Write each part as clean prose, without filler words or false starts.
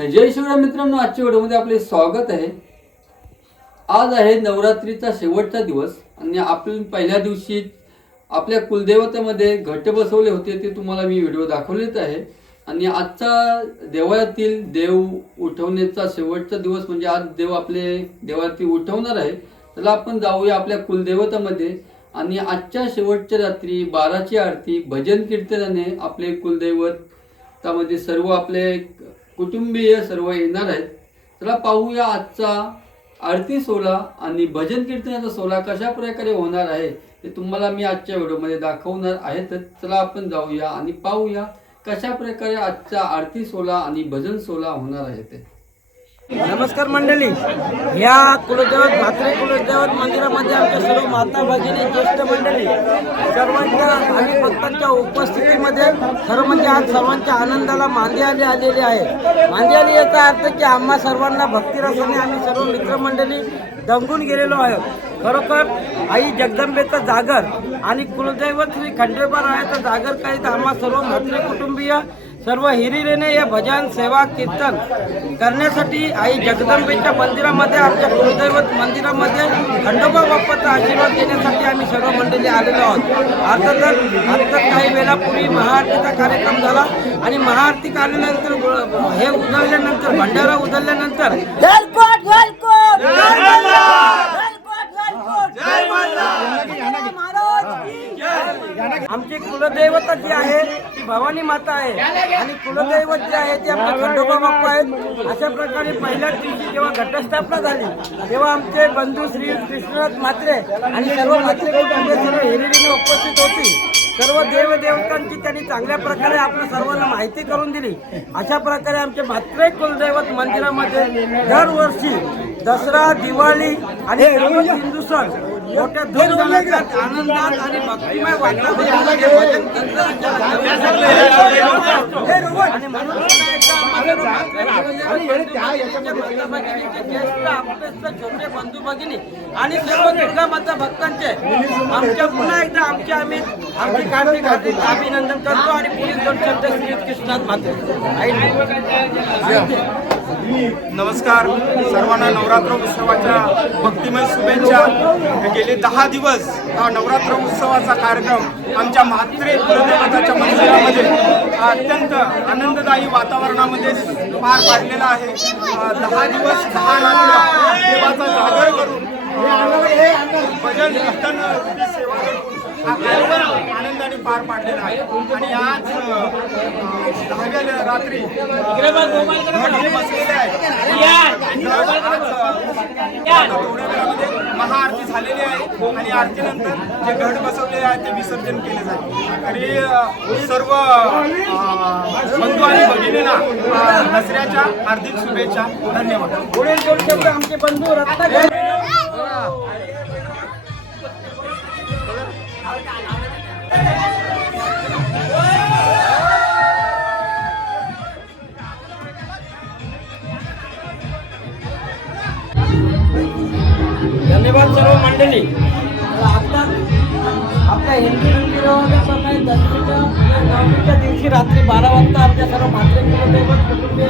जय शिवराम मित्रांनो, आजच्या व्हिडिओमध्ये आपले स्वागत आहे। आज आहे नवरात्रीचा शेवटचा दिवस आणि आपण पहिल्या दिवशी आपल्या कुलदेवतेमध्ये घट बसवले होते ते तुम्हाला मी व्हिडिओ दाखवलेच आहे। आणि आजचा देवळातील देव उठवण्याचा शेवटचा दिवस म्हणजे आज देव आपले देवळातील उठवणार आहे। चला आपण जाऊया आपल्या कुलदेवतामध्ये आणि आजच्या शेवटच्या रात्री 12ची आरती भजन कीर्तनाने आपले कुलदैवतामध्ये सर्व आपले कुटुंबीय सर्व येणार आहेत। चला पाहूया आजचा आरती सोहळा आणि भजन कीर्तनाचा सोहळा कशा प्रकारे होणार आहे ते तुम्हाला मी आजच्या व्हिडिओमध्ये दाखवणार आहे। तर चला आपण जाऊया आणि पाहूया कशा प्रकारे आजचा आरती सोहळा आणि भजन सोहळा होणार आहे ते। नमस्कार मंडळी, या कुलदैवत म्हात्रे कुलदैवत मंदिरामध्ये आमच्या सर्व माता भगिनी ज्येष्ठ मंडळी सर्वांच्या आणि भक्तांच्या उपस्थितीमध्ये खरं म्हणजे आज सर्वांच्या आनंदाला मांदी आलेली आहे। मांदी आली याचा अर्थ की आम्हा सर्वांना भक्तिरसाने आम्ही सर्व मित्रमंडळी दंगून गेलेलो आहोत। खरोखर आई जगदंबेचा जागर आणि कुलदैवत श्री खंडोबारायाचा जागर काही आम्हा सर्व म्हात्रे कुटुंबीय सर्व हिरिरीने या भजन सेवा कीर्तन करण्यासाठी आई जगदंबेच्या मंदिरामध्ये आमच्या कुलदैवत मंदिरामध्ये खंडोबा बाप्पाचा आशीर्वाद घेण्यासाठी आम्ही सर्व मंडळी आलेलो आहोत। अर्थातच आता काही वेळापूर्वी महाआरतीचा कार्यक्रम झाला आणि महाआरती आल्यानंतर हे उजळल्यानंतर भंडारा उजळल्यानंतर आमची कुलदैवता जी आहे ती भवानी माता आहे आणि कुलदैवत जे आहे ते आमचे खंडोबा बाप्पा आहेत। अशा प्रकारे पहिल्याच दिवशी जेव्हा घटस्थापना झाली तेव्हा आमचे बंधू श्री कृष्णनाथ म्हात्रे आणि सर्व म्हात्रे कुटुंबीय सर्व हिरिरीने उपस्थित होती। सर्व देवदेवतांची त्यांनी चांगल्या प्रकारे आपल्या सर्वांना माहिती करून दिली। अशा प्रकारे आमचे म्हात्रे कुलदैवत मंदिरामध्ये दरवर्षी दसरा, दिवाळी आणि हिंदू सण मोठ्या धूमधामात आनंदात आणि भक्तिमय वातावरणामध्ये भजन कीर्तनाच्या आणि म्हणून छोटे बंधू भगिनी आणि सर्व दुर्गा माता भक्तांचे आमच्या पुन्हा एकदा आम्ही अभिनंदन करतो आणि पुढील दोन शब्द श्री कृष्णात मात्र। नमस्कार सर्वांना, नवरात्र उत्सवाच्या भक्तिमय शुभेच्छा। गेले 10 दिवस हा नवरात्र उत्सवाचा कार्यक्रम आमच्या म्हात्रे कुलदेवताच्या मंदिरामध्ये अत्यंत आनंददायी वातावरणामध्ये पार पाडलेला आहे। 10 दिवस 10 रात्री देवाचा जागर करून भजन कीर्तन सेवा हा कार्यक्रम आनंदाने पार पाडलेला आहे। आणि आज 10व्या रात्री घट बसलेले आहे। थोड्या वेळामध्ये महाआरती झालेली आहे आणि आरतीनंतर जे घट बसवलेले आहे ते विसर्जन केले जाईल। तरी सर्व बंधू आणि भगिनींना दसऱ्याच्या हार्दिक शुभेच्छा। धन्यवाद। पुढील दोन शब्द आमचे बंधू रत्नागिरी धन्यवाद सर्व मंडळी। आता आपल्या हिंदू रीतिरिवाजाप्रमाणे दसऱ्याच्या नवमीच्या दिवशी रात्री 12 वाजता आमच्या सर्व म्हात्रे कुलदैवत कुटुंबीय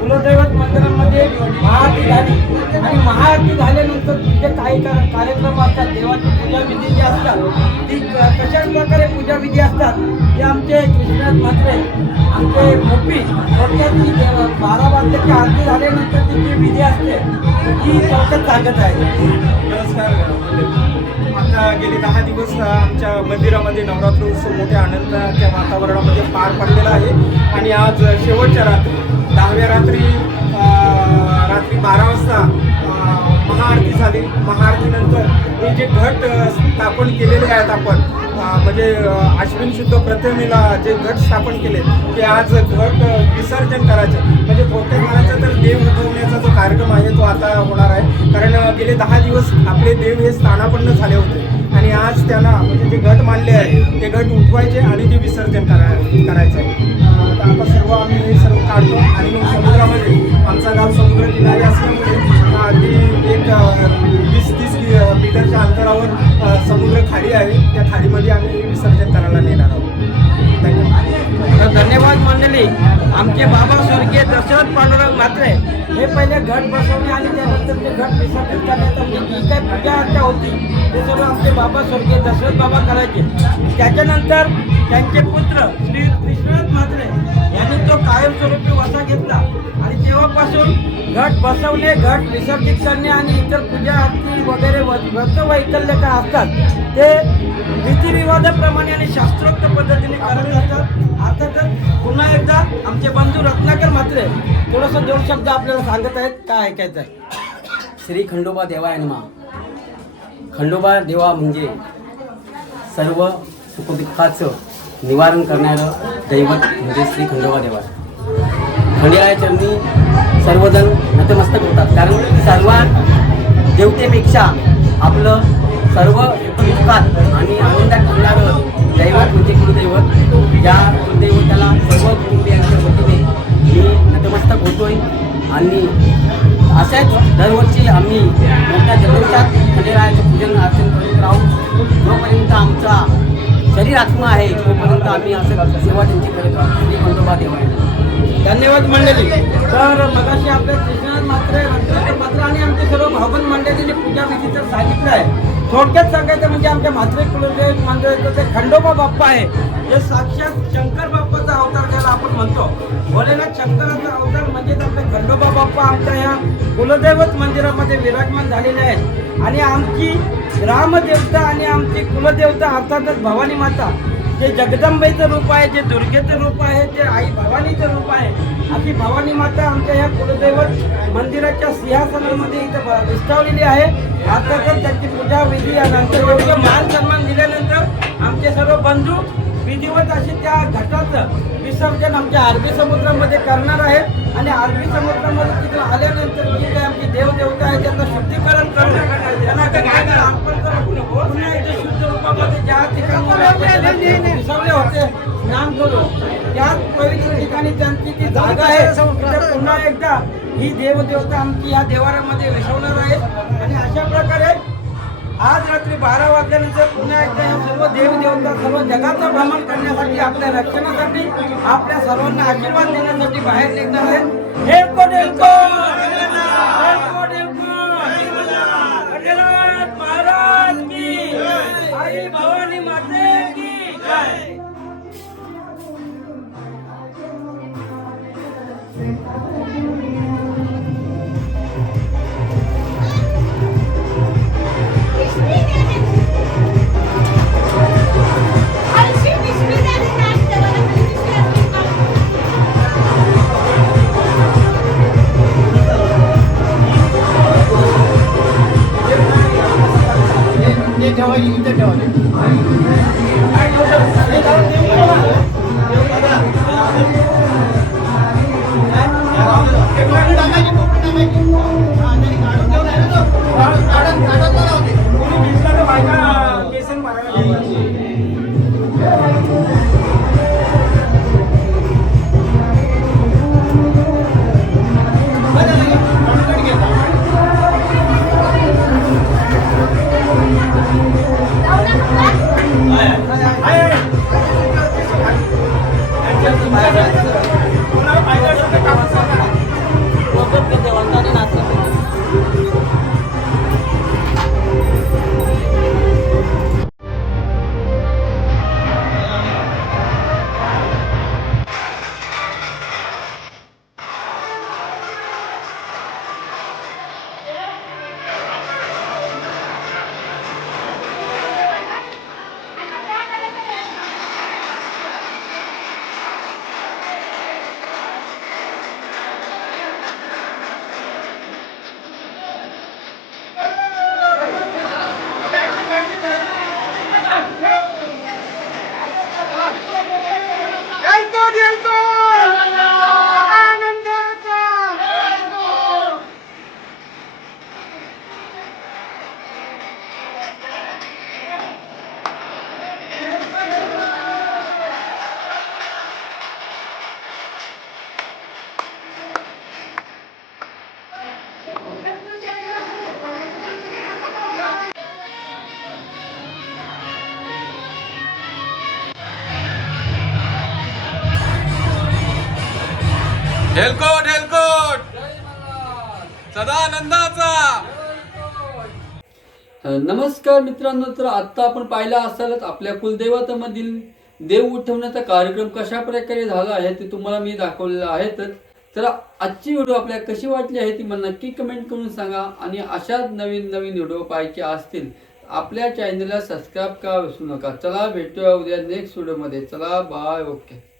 कुलदैवत मंदिरामध्ये महाआरती झाली आणि महाआरती झाल्यानंतर जे काही कार्यक्रम असतात, देवाची पूजाविधी जी असतात ती कशा प्रकारे पूजाविधी असतात ते आमचे कृष्णनाथ म्हात्रे आमचे मोपी थोडक्यात 12 वाजताची आरती झाल्यानंतर ती जी विधी असते ती थोडक्यात सांगत आहे। नमस्कार। आता गेले 10 दिवस आमच्या मंदिरामध्ये नवरात्र उत्सव मोठ्या आनंदाच्या वातावरणामध्ये पार पडलेला आहे आणि आज शेवटच्या रात्री 10व्या रात्री 12 वाजता महाआरती झाली। महाआरतीनंतर हे जे घट स्थापन केलेले आहेत आपण म्हणजे आश्विन शुद्ध प्रतिमेला जे घट स्थापन केले ते आज घट विसर्जन करायचे म्हणजे थोडक्यात म्हणायचं तर देव उठवण्याचा जो कार्यक्रम आहे तो आता होणार आहे। कारण गेले 10 दिवस आपले देव हे स्थानापन्न झाले होते आणि आज त्यांना म्हणजे जे घट मानले आहे ते घट उठवायचे आणि ते विसर्जन करायचं आहे। आता सर्व आम्ही हे सर्व काढतो आणि समुद्रामध्ये आमचा गाव समुद्र किनारी असल्यामुळे अगदी एक 20-30 मीटरच्या अंतरावर समुद्र खाडी आहे। त्या खाडीमध्ये आम्ही विसर्जन करायला नेणार आहोत। धन्यवाद। तर धन्यवाद मंडळी. आमचे बाबा स्वर्गीय दशरथ पांडुरंग म्हात्रे हे पहिले घट बसवले आणि त्यानंतर ते घट विसर्जित करण्यात आली. जी काही पूजा अर्चा होती ते सर्व आमचे बाबा स्वर्गीय दशरथ बाबा करायचे. त्याच्यानंतर त्यांचे पुत्र श्री कृष्णनाथ म्हात्रे यांनी तो कायमस्वरूपी वसा घेतला आणि तेव्हापासून घट बसवणे, घट विसर्जित करणे आणि इतर पूजा आरती वगैरे व्रत वैकल्य काय असतात ते रीतिरिवाजाप्रमाणे आणि शास्त्रोक्त पद्धतीने करत असतात. अर्थातच पुन्हा एकदा आमचे बंधू रत्नाकर म्हात्रे थोडंसं 2 शब्द आपल्याला सांगत आहेत. काय ऐकायचं आहे? श्री खंडोबा देवाय नमः. खंडोबा देवा म्हणजे सर्व सुखदुःखाचं निवारण करणारं दैवत म्हणजे श्री खंडोबा देवा. खंडेराया चरणी सर्वजण नतमस्तक होतात, कारण सर्वात देवतेपेक्षा आपलं सर्व सुखदुःखात आणि आनंदात ठेवणारं दैवत म्हणजे कुलदैवत. या कुलदैवताला सर्व कुटुंबियांच्या वतीने मी नतमस्तक होतोय आणि अशाच दरवर्षी आम्ही मोठ्या जल्लोषात खंडेरायाचं पूजन अर्चन करीत राहू. जोपर्यंत आमचा शरीर आत्मा आहे तोपर्यंत आम्ही असं सेवा त्यांची करत राहू. श्री खंडोबा देवाय. धन्यवाद मंडळी. तर मगाशी आपल्या कृष्णनाथ म्हात्रे, रत्नाकर म्हात्रे आणि आमचे सर्व भावबंद मंडळींनी पूजा विधी तर सांगितलं आहे. थोडक्यात सांगायचं म्हणजे आमच्या म्हात्रे कुलदेव मंडळाचं ते खंडोबा बाप्पा आहे, जे साक्षात शंकर बाप्पाचा अवतार ज्याला आपण म्हणतो. भोलेनाथ शंकराचा अवतार म्हणजेच आपले खंडोबा बाप्पा आमच्या ह्या कुलदैवत मंदिरामध्ये विराजमान झालेले आहेत. आणि आमची ग्रामदेवता आणि आमची कुलदेवता अर्थातच भवानी माता, जे जगदंबेचं रूप आहे, जे दुर्गेचं रूप आहे, ते आई भवानीचं रूप आहे. अशी भवानी माता आमच्या ह्या कुलदैवत मंदिराच्या सिंहासनामध्ये इथं विस्तावलेली आहे. अर्थातच त्यांची पूजा विधी यानंतर योग्य मान सन्मान दिल्यानंतर आमचे सर्व बंधू विधिवत असे त्या घटाचं विसर्जन आमच्या अरबी समुद्रामध्ये करणार आहेत. आणि अरबी समुद्रामध्ये तिथं आल्यानंतर जी काही आमची देवदेवता आहे त्यांचं शुद्धीकरण करून त्यांना अर्पण करून पुन्हा एकदा शुद्ध रूपामध्ये ज्या ठिकाणी विसरले होते स्नान करून त्याच पवित्र ठिकाणी त्यांची ती जागा आहे तिथे पुन्हा एकदा ही देवदेवता आमची या देवाऱ्यामध्ये विसवणार आहे. आणि अशा प्रकारे आज रात्री 12 वाजल्यानंतर पुन्हा एकदा या सर्व देवदेवता सर्व जगाचं भ्रमण करण्यासाठी, आपल्या रक्षणासाठी, आपल्या सर्वांना आशीर्वाद देण्यासाठी बाहेर निघणार आहेत. महाराज की आई भवानी माते की जय. हेलकोट हेलकोट सदानंदाचा. नमस्कार मित्रांनो, तर आता आपण पाहिला असालच आपल्या कुलदैवतामधील देव उठवण्याचा कार्यक्रम कशा प्रकारे झाला आहे ते तुम्हाला मी दाखवलेलं आहे. तर आजची व्हिडिओ आपल्याला कशी वाटली आहे ती मला नक्की कमेंट करून सांगा. आणि अशाच नवीन नवीन व्हिडिओ पाहायचे असतील आपल्या चॅनलला सबस्क्राईब करा विसरू नका. चला भेटूया उद्या नेक्स्ट व्हिडिओमध्ये. चला बाय. ओके.